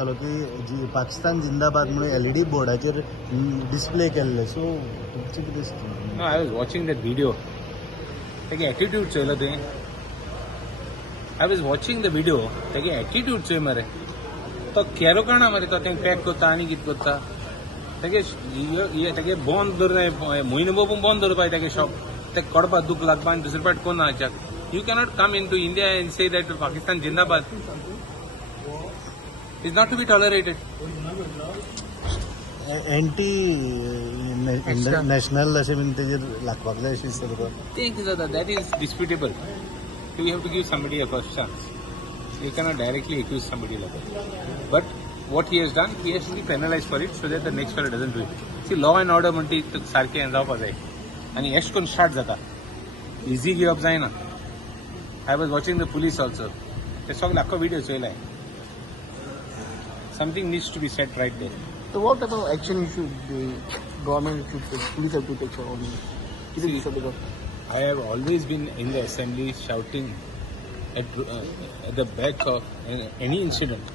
जालो की जी पाकिस्तान जिंदाबाद म्हणून LED बोर्डाचेर डिस्प्ले केल्ले. सो तुमचें कितें दिसता? No, I was watching that video. तेगे एटीट्यूड चोयलो तुवें. I was watching the video. तेगे एटीट्यूड चोय मरे. तो केलो काणा मरे तो तें पॅक करता आनी कितें करता. तेगे बंद दवरनाय म्हयनो भोव बंद दवरपाय तेगे शॉप. ते कडपा दूख लागपा आनी दुसरे फावट कोण हाच्याक. You cannot come into India and say that Pakistan Jindabad is not to be tolerated. Anti national अशें बीन तेजेर लागपाक जाय अशें दिसता तुका? Think that is disputable. So you have to give somebody a first chance. You cannot directly accuse somebody like that. But what he has done, he has to be penalized for it so that the next fellow doesn't do it. See, law and order म्हणटी सारखे जावपा जाय आनी एश कोन start जाता. Easy give up जायना. I was watching the police also. ते सगळे आख्खो video चोयलाय. Something needs to be set right there. So what type of action should the government should take, police have to take for all this? किती दिवसात because I have always been in the assembly shouting at the back of any incident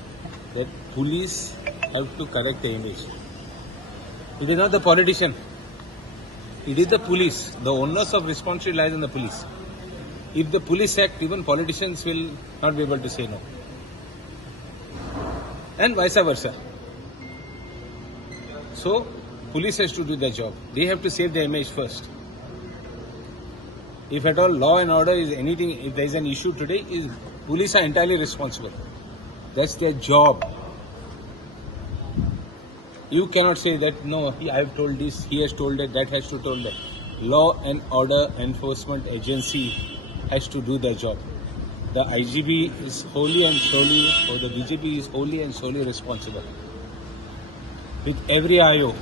that police have to correct the image. It is not the politician. It is the police. The onus of responsibility lies on the police. If the police act, even politicians will not be able to say no. And vice versa. So, police has to do their job. They have to save their image first. If at all law and order is anything, if there is an issue today, is police are entirely responsible. That's their job. You cannot say that, no, I have told this, he has told that has to told that. Law and order enforcement agency has to do their job. The IGP is wholly and solely, or the BJP is wholly and solely responsible. With every IO,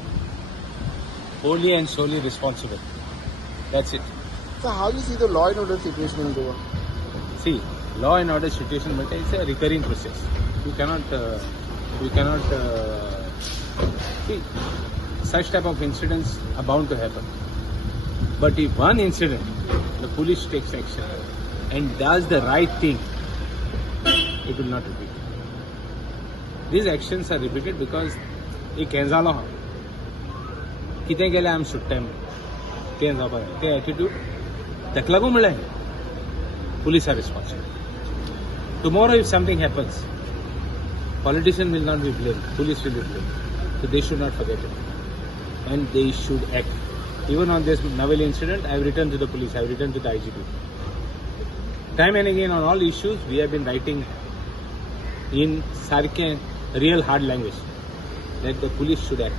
wholly and solely responsible. That's it. so how you see the law and order situation in Goa? See, law and order situation, but it's a recurring process. You cannot see, such type of incidents are bound to happen. But if one incident, the police takes action and does the right thing, it will not repeat. These actions are repeated because एक हें जालो हा कितें केलें आमी सुट्टें तें जावपा जाय तें एटिट्यूड ताका लागून म्हणलें police are responsible. Tomorrow if something happens, politician will not be blamed, police will be blamed. So they should not forget it. And they should act. Even on this Naveli incident, I have written to the police, I have written to the IGP. Time and again on all issues, we have been writing in sarke real hard language that the police should act.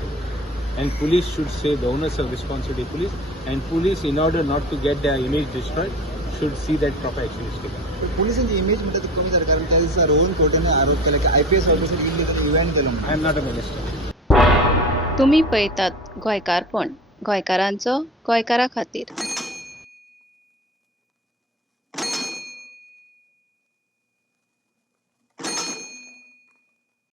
And police should say the onus of responsibility police, and police in order not to get their image destroyed should see that proper action is taken. पोलिसांची image म्हणटा ती कमी जाता कारण त्या दिसा रोहन कोर्टाने आरोप केला की IPS officer illegal event Kelo. I am not a minister. तुम्ही पळयतात गोंयकारपण गोंयकारांचो गोंयकारा खातीर.